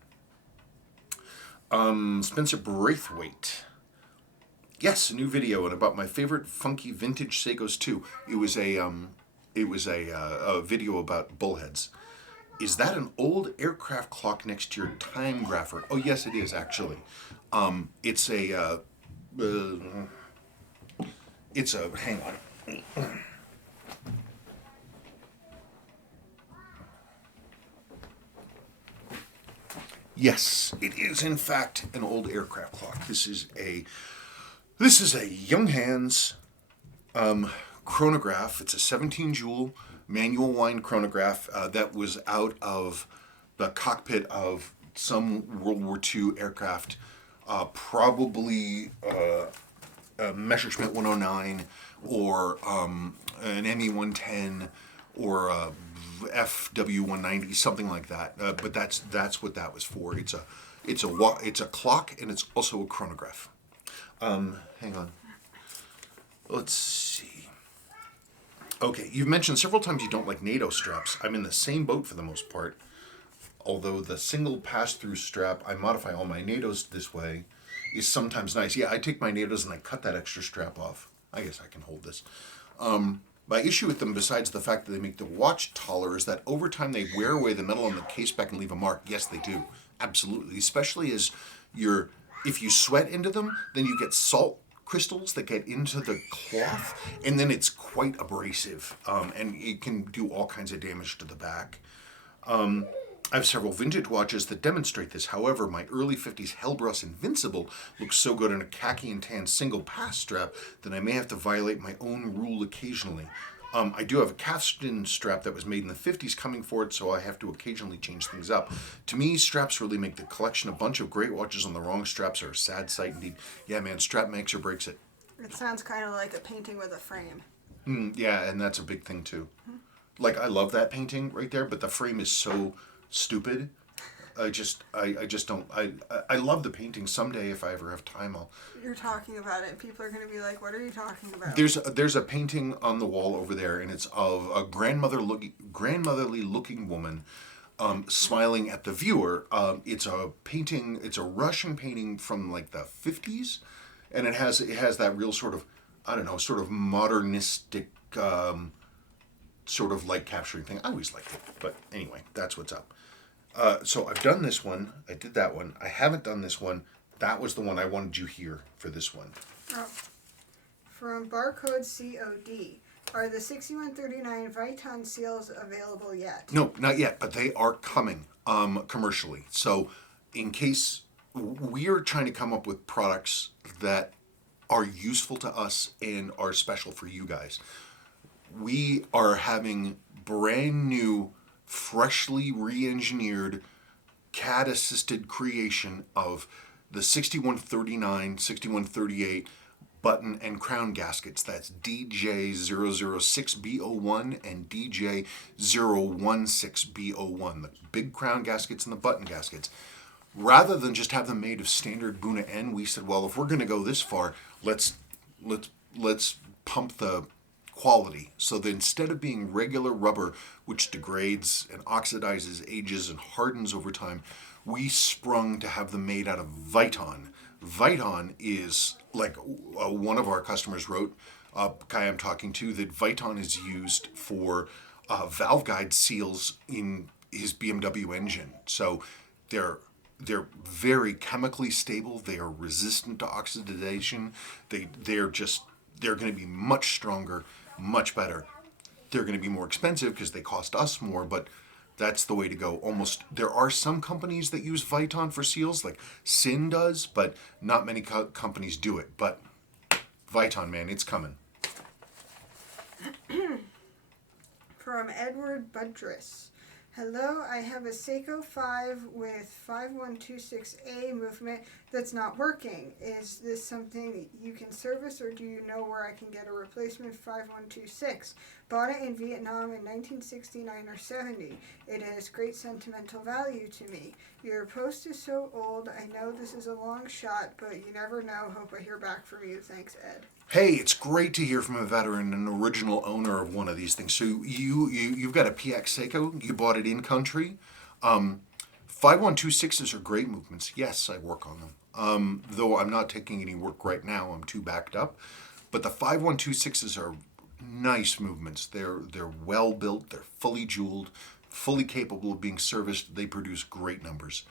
Spencer Braithwaite. Yes, a new video and about my favorite funky vintage Seikos too. It was a video about bullheads. Is that an old aircraft clock next to your time grapher? Oh yes, it is actually. It's a hang on. Yes, it is in fact an old aircraft clock. This is a Young Hands chronograph. It's a 17 joule manual wind chronograph that was out of the cockpit of some World War II aircraft, probably a Messerschmitt 109 or an ME-110 or a FW-190, something like that. But that's what that was for. It's a clock, and it's also a chronograph. Hang on. Let's see. Okay, you've mentioned several times you don't like NATO straps. I'm in the same boat for the most part. Although the single pass-through strap, I modify all my NATOs this way, is sometimes nice. Yeah, I take my NATOs and I cut that extra strap off. I guess I can hold this. My issue with them, besides the fact that they make the watch taller, is that over time they wear away the metal on the case back and leave a mark. Yes, they do. Absolutely. Especially as if you sweat into them, then you get salt crystals that get into the cloth, and then it's quite abrasive, and it can do all kinds of damage to the back. I have several vintage watches that demonstrate this. However, my early 50s Hellbros Invincible looks so good in a khaki and tan single pass strap that I may have to violate my own rule occasionally. I do have a calfskin strap that was made in the 50s coming for it, so I have to occasionally change things up. To me, straps really make the collection. A bunch of great watches on the wrong straps are a sad sight indeed. Yeah, man, strap makes or breaks it. It sounds kind of like a painting with a frame. Yeah, and that's a big thing too. Like, I love that painting right there, but the frame is so stupid. I just don't. I love the painting. Someday, if I ever have time, I'll. You're talking about it, and people are going to be like, "What are you talking about?" There's a painting on the wall over there, and it's of a grandmotherly looking woman, smiling at the viewer. It's a painting. It's a Russian painting from like the 50s, and it has that real sort of, I don't know, sort of modernistic, sort of light capturing thing. I always liked it, but anyway, that's what's up. So I've done this one. I did that one. I haven't done this one. That was the one I wanted you here for this one. Oh. From Barcode COD. Are the 6139 Viton seals available yet? No, not yet, but they are coming commercially. So in case we are trying to come up with products that are useful to us and are special for you guys. We are having brand new, freshly re-engineered, CAD-assisted creation of the 6139, 6138 button and crown gaskets. That's DJ006B01 and DJ016B01, the big crown gaskets and the button gaskets. Rather than just have them made of standard Buna N, we said, well, if we're going to go this far, let's pump the quality. So that instead of being regular rubber, which degrades and oxidizes, ages, and hardens over time, we sprung to have them made out of Viton. Viton is, like one of our customers wrote, a guy I'm talking to, that Viton is used for valve guide seals in his BMW engine. So they're very chemically stable. They are resistant to oxidation. They're going to be much stronger, much better. They're going to be more expensive because they cost us more, but that's the way to go. There are some companies that use Viton for seals, like Sin does, but not many companies do it. But Viton, man, it's coming. From Edward Budress. Hello, I have a Seiko 5 with 5126A movement that's not working. Is this something you can service, or do you know where I can get a replacement 5126? Bought it in Vietnam in 1969 or 70. It has great sentimental value to me. Your post is so old. I know this is a long shot, but you never know. Hope I hear back from you. Thanks, Ed. Hey, it's great to hear from a veteran, an original owner of one of these things. So you've got a PX Seiko. You bought it in country. 5126s are great movements. Yes, I work on them. Though I'm not taking any work right now. I'm too backed up. But the 5126s are nice movements. They're well built. They're fully jeweled, fully capable of being serviced. They produce great numbers.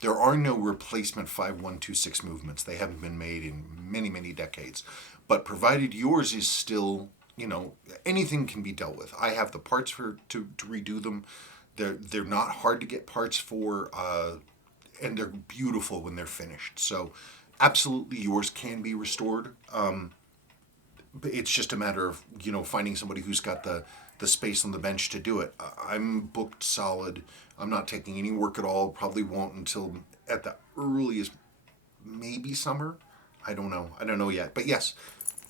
There are no replacement 5126 movements. They haven't been made in many, many decades. But provided yours is still, anything can be dealt with. I have the parts to redo them. They're not hard to get parts for, and they're beautiful when they're finished. So absolutely yours can be restored. But it's just a matter of, finding somebody who's got the space on the bench to do it. I'm booked solid. I'm not taking any work at all. Probably won't until at the earliest, maybe summer. I don't know yet. But yes,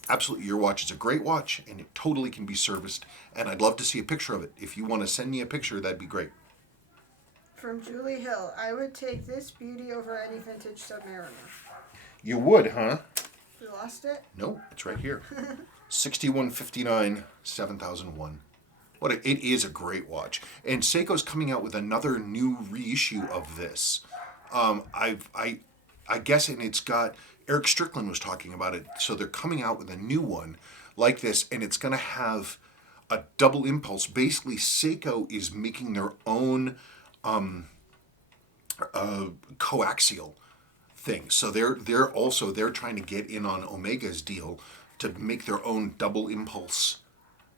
absolutely, your watch is a great watch, and it totally can be serviced. And I'd love to see a picture of it. If you want to send me a picture, that'd be great. From Julie Hill. I would take this beauty over any vintage Submariner. You would, huh? You lost it? No, it's right here. 6159 7001. It is a great watch. And Seiko's coming out with another new reissue of this. I guess, and it's got, Eric Strickland was talking about it, so they're coming out with a new one like this, and it's going to have a double impulse. Basically, Seiko is making their own coaxial thing. So they're trying to get in on Omega's deal to make their own double impulse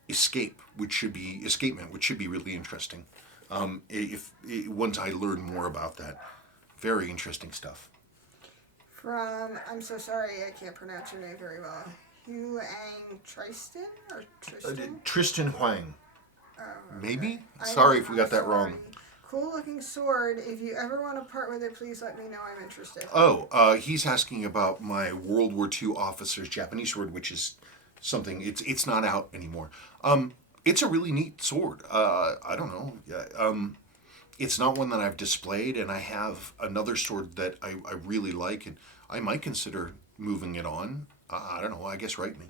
escapement, which should be really interesting. Once I learn more about that, very interesting stuff. I'm so sorry, I can't pronounce your name very well. Huang Tristan or Tristan? Tristan Huang. Oh, okay. Maybe? Sorry if we got that wrong. Cool looking sword. If you ever want to part with it, please let me know. I'm interested. He's asking about my World War II officer's Japanese sword, which is something, it's not out anymore. It's a really neat sword. I don't know. It's not one that I've displayed, and I have another sword that I really like, and I might consider moving it on. I don't know. I guess write me.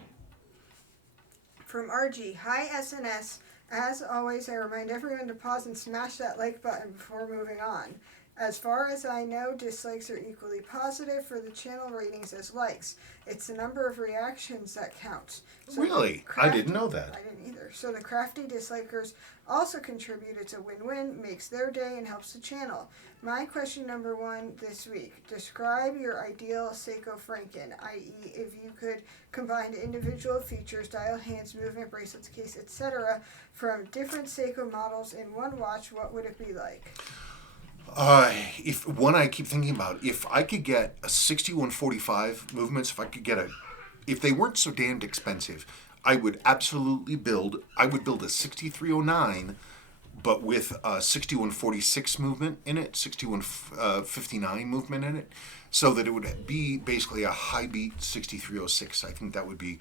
From RG. Hi, SNS. As always, I remind everyone to pause and smash that like button before moving on. As far as I know, dislikes are equally positive for the channel ratings as likes. It's the number of reactions that counts. So really? I didn't know that. I didn't either. So the crafty dislikers also contribute. It's a win-win, makes their day, and helps the channel. My question number 1 this week. Describe your ideal Seiko Franken, i.e. if you could combine individual features, dial, hands, movement, bracelets, case, etc. from different Seiko models in one watch, what would it be like? If one I keep thinking about, if I could get a 6145 movements, if they weren't so damned expensive, I would absolutely build a 6309, but with a 6146 movement in it, 6159 movement in it, so that it would be basically a high beat 6306. I think that would be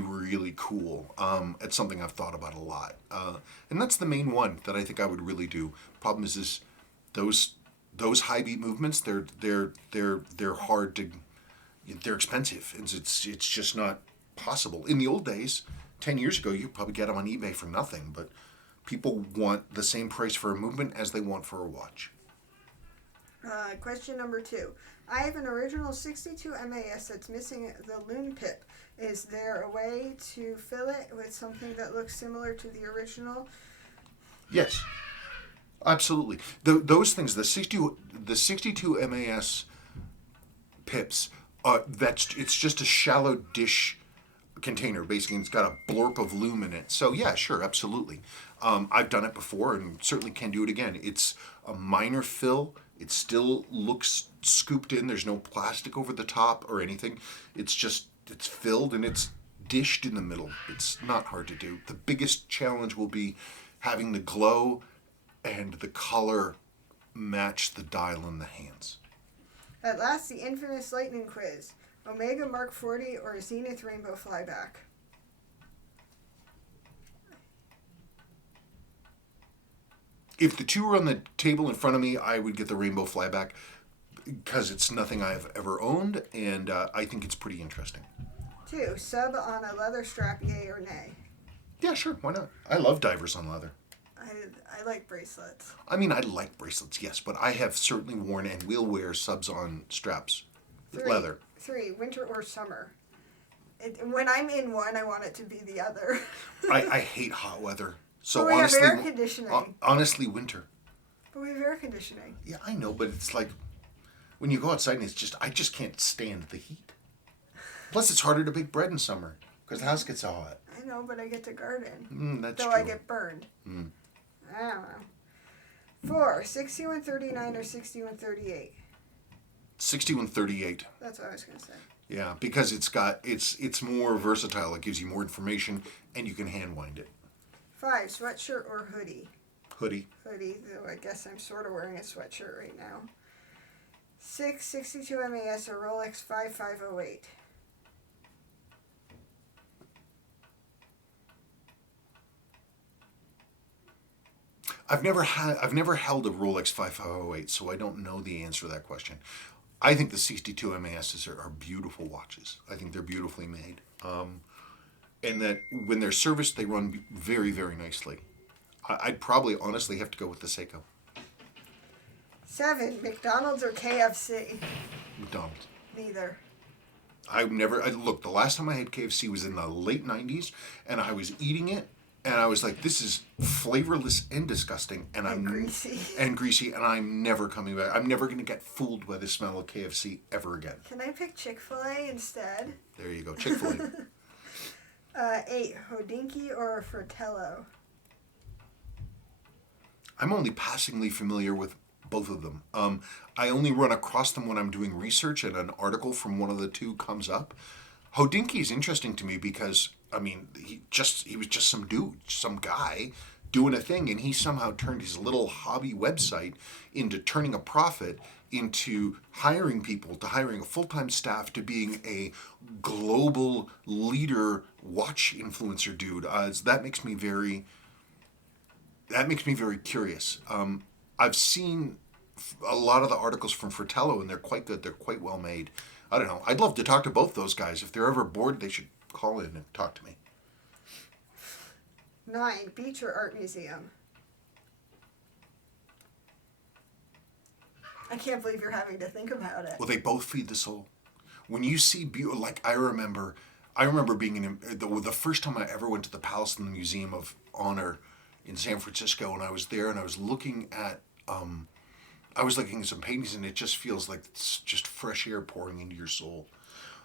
really cool. It's something I've thought about a lot, and that's the main one that I think I would really do. Problem is those high beat movements, they're hard to, they're expensive. It's just not possible. In the old days, 10 years ago, you could probably get them on eBay for nothing, but people want the same price for a movement as they want for a watch. Question number 2. I have an original 62 MAS that's missing the loon pip. Is there a way to fill it with something that looks similar to the original? Yes. Absolutely. Those things, the 62 MAS pips, it's just a shallow dish container. Basically, it's got a blurb of loom in it. So yeah, sure, absolutely. I've done it before and certainly can do it again. It's a minor fill. It still looks scooped in. There's no plastic over the top or anything. It's just it's filled and it's dished in the middle. It's not hard to do. The biggest challenge will be having the glow and the color match the dial in the hands. At last, the infamous lightning quiz. Omega Mark 40 or Zenith Rainbow Flyback? If the two were on the table in front of me, I would get the Rainbow Flyback because it's nothing I've ever owned, and I think it's pretty interesting. 2. Sub on a leather strap, yay or nay? Yeah, sure, why not? I love divers on leather. I like bracelets. I mean, I like bracelets, yes, but I have certainly worn and will wear subs on straps. 3. Leather. 3. Winter or summer? When I'm in one, I want it to be the other. I hate hot weather. So But we honestly, have air conditioning. Honestly, winter. But we have air conditioning. Yeah, I know, but it's like when you go outside and I just can't stand the heat. Plus, it's harder to bake bread in summer because the house gets so hot. I know, but I get to garden. That's Though true. I get burned. I don't know. 4. 6139 or 6138? 6138. That's what I was going to say. Yeah, because it's more versatile. It gives you more information, and you can hand wind it. 5. Sweatshirt or hoodie? Hoodie. Hoodie, though I guess I'm sort of wearing a sweatshirt right now. 6. 62 MAS or Rolex 5508? I've never held a Rolex 5508, so I don't know the answer to that question. I think the 62 MASs are beautiful watches. I think they're beautifully made. And that when they're serviced, they run very, very nicely. I'd probably honestly have to go with the Seiko. 7. McDonald's or KFC? McDonald's. Neither. Look, the last time I had KFC was in the late 90s, and I was eating it, and I was like, this is flavorless and disgusting, and greasy. And greasy, and I'm never coming back. I'm never going to get fooled by the smell of KFC ever again. Can I pick Chick-fil-A instead? There you go, Chick-fil-A. 8. Hodinky or Fratello? I'm only passingly familiar with both of them. I only run across them when I'm doing research and an article from one of the two comes up. Hodinky is interesting to me because, I mean, he was just some dude, some guy doing a thing, and he somehow turned his little hobby website into turning a profit, into hiring people, to hiring a full-time staff, to being a global leader watch influencer dude. That makes me very curious. I've seen a lot of the articles from Fratello, and they're quite good. They're quite well made. I don't know. I'd love to talk to both those guys. If they're ever bored, they should call in and talk to me. 9. Beach or art museum? I can't believe you're having to think about it. Well, they both feed the soul. When you see like I remember being in the first time I ever went to the Palace and the Museum of Honor in San Francisco, and I was there and I was looking at some paintings, and it just feels like it's just fresh air pouring into your soul.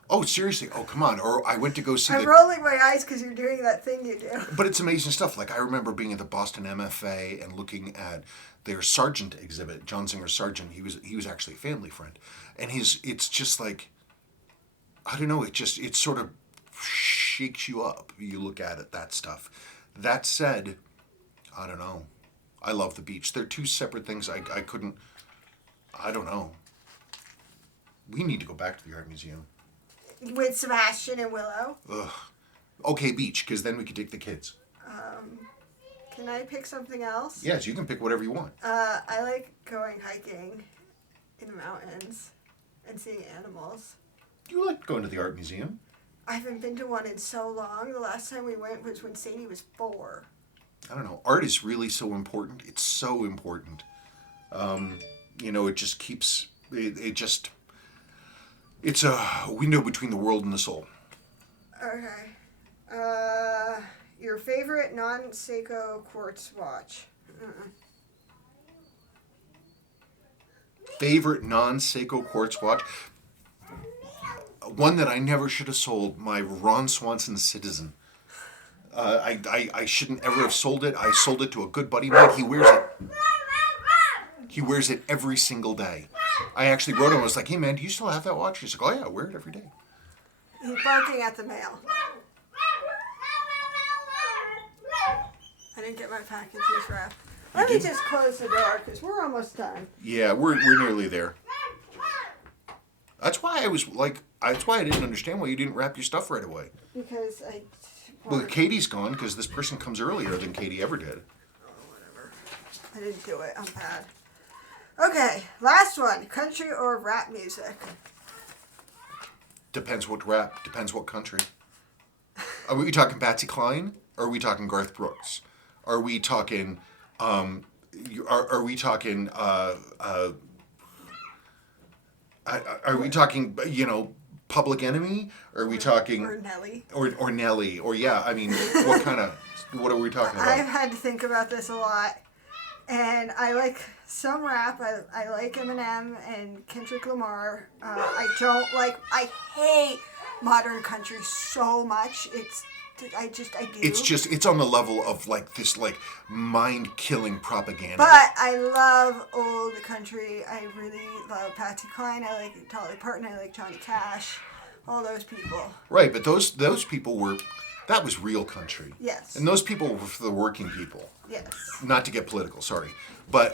Oh, seriously? Oh, come on. Or I went to go see I'm rolling my eyes because you're doing that thing you do. But it's amazing stuff. Like, I remember being at the Boston MFA and looking at their Sargent exhibit, John Singer Sargent. He was actually a family friend. And it's just like, I don't know, it sort of shakes you up. You look at it, that stuff. That said, I don't know. I love the beach. They're two separate things. I don't know. We need to go back to the art museum. With Sebastian and Willow? Ugh. Okay, beach, because then we could take the kids. Can I pick something else? Yes, you can pick whatever you want. I like going hiking in the mountains and seeing animals. You like going to the art museum? I haven't been to one in so long. The last time we went was when Sadie was 4. I don't know. Art is really so important. It's so important. It just keeps... It's a window between the world and the soul. Okay. Your favorite non-Seiko quartz watch? Favorite non-Seiko quartz watch? One that I never should have sold, my Ron Swanson Citizen. I shouldn't ever have sold it. I sold it to a good buddy of mine. He wears it. He wears it every single day. I actually wrote him. I was like, "Hey man, do you still have that watch?" He's like, "Oh yeah, I wear it every day." He's barking at the mail. I didn't get my packages wrapped. Let me just close the door because we're almost done. Yeah, we're nearly there. That's why I was like, that's why I didn't understand why you didn't wrap your stuff right away. Because I... Well, Katie's gone because this person comes earlier than Katie ever did. Oh, whatever. I didn't do it. I'm bad. Okay, last one. Country or rap music? Depends what rap, depends what country. Are we talking Patsy Cline? Or are we talking Garth Brooks? Are we talking, are we talking, are we talking, you know, Public Enemy? Are we talking... Or Nelly. Or Nelly. Or, yeah, I mean, what are we talking about? I've had to think about this a lot. And I like some rap. I like Eminem and Kendrick Lamar. I hate modern country so much. I do. It's on the level of like this like mind-killing propaganda. But I love old country. I really love Patsy Cline. I like Dolly Parton. I like Johnny Cash. All those people. Right, but those people were, that was real country. Yes. And those people were for the working people. Yes. Not to get political, sorry. But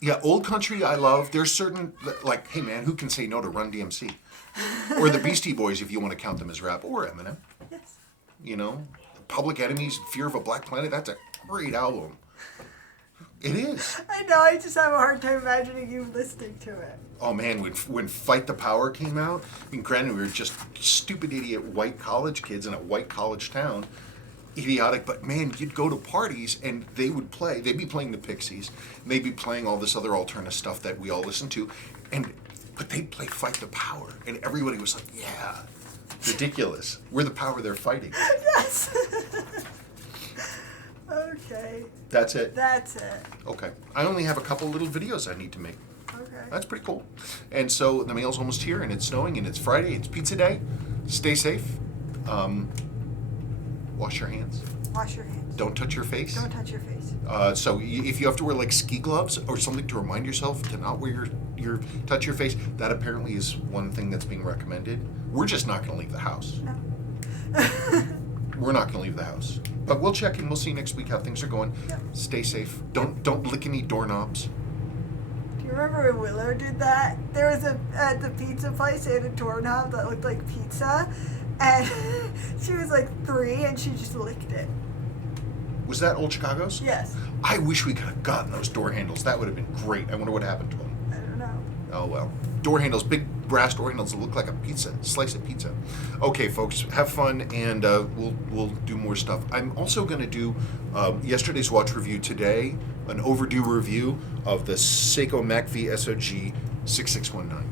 yeah, old country I love. There's certain, like, hey man, who can say no to Run DMC? Or the Beastie Boys if you want to count them as rap, or Eminem. Yes. You know, Public Enemy's Fear of a Black Planet, that's a great album. It is. I know, I just have a hard time imagining you listening to it. Oh man, when Fight the Power came out, I mean, granted we were just stupid idiot white college kids in a white college town. Idiotic, but man, you'd go to parties and they'd be playing the Pixies, and they'd be playing all this other alternative stuff that we all listen to, but they'd play Fight the Power, and everybody was like, yeah, ridiculous. We're the power they're fighting. Yes. Okay. That's it? That's it. Okay. I only have a couple little videos I need to make. Okay. That's pretty cool. And so the mail's almost here, and it's snowing, and it's Friday, it's pizza day. Stay safe. Wash your hands. Wash your hands. Don't touch your face. Don't touch your face. So if you have to wear like ski gloves or something to remind yourself to not wear your touch your face, that apparently is one thing that's being recommended. We're just not going to leave the house. No. We're not going to leave the house. But we'll check in. We'll see next week how things are going. Yep. Stay safe. Don't lick any doorknobs. Do you remember when Willow did that? There was at the pizza place, they had a doorknob that looked like pizza. And she was like 3 and she just licked it. Was that Old Chicago's? Yes. I wish we could have gotten those door handles. That would have been great. I wonder what happened to them. I don't know. Oh well. Door handles, big brass door handles that look like a pizza, slice of pizza. Okay, folks, have fun, and we'll do more stuff. I'm also going to do yesterday's watch review today, an overdue review of the Seiko MACV SOG 6619.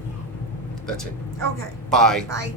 That's it. Okay. Bye. Bye.